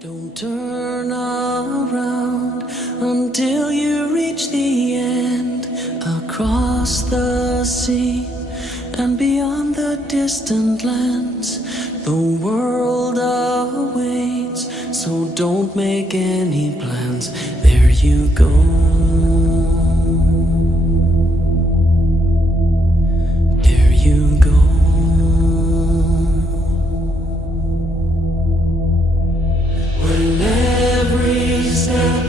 Don't turn around until you reach the end. Across the sea and beyond the distant lands, the world awaits, so don't make any plans. There you go. There you go. When every step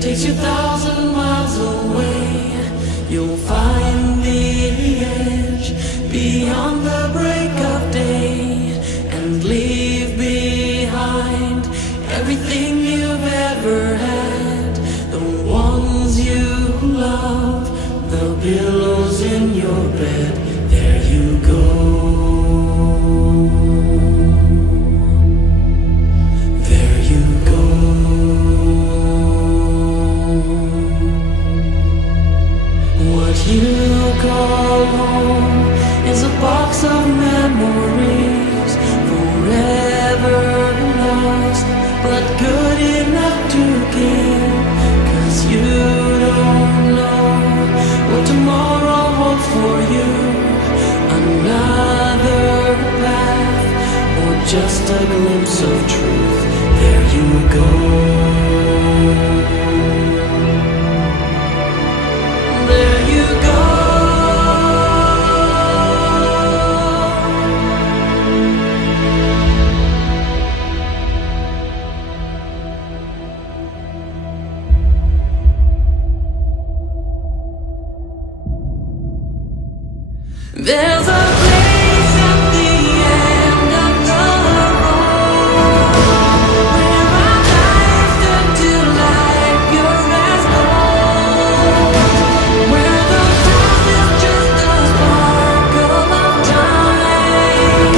takes you 1,000 miles away, you'll find the edge beyond the break of day, and leave behind everything you've ever had, the ones you love, the pillows in your bed. There you go. You call home is a box of memories, forever lost, but good enough to keep. 'Cause you don't know what tomorrow holds for you. Another path, or just a glimpse of truth. There you go. There you go. There's a place at the end of the road where our lives turn to light, pure as gold, where the past is just a sparkle of time,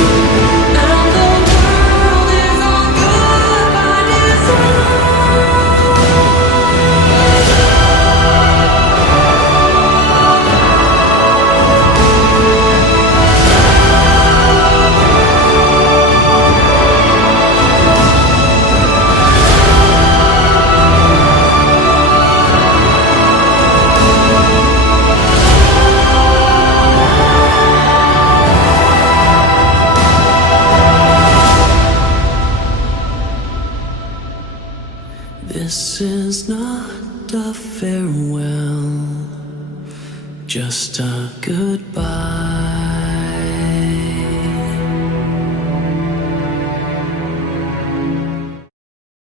and the world is all good by design. This is not a farewell, just a goodbye.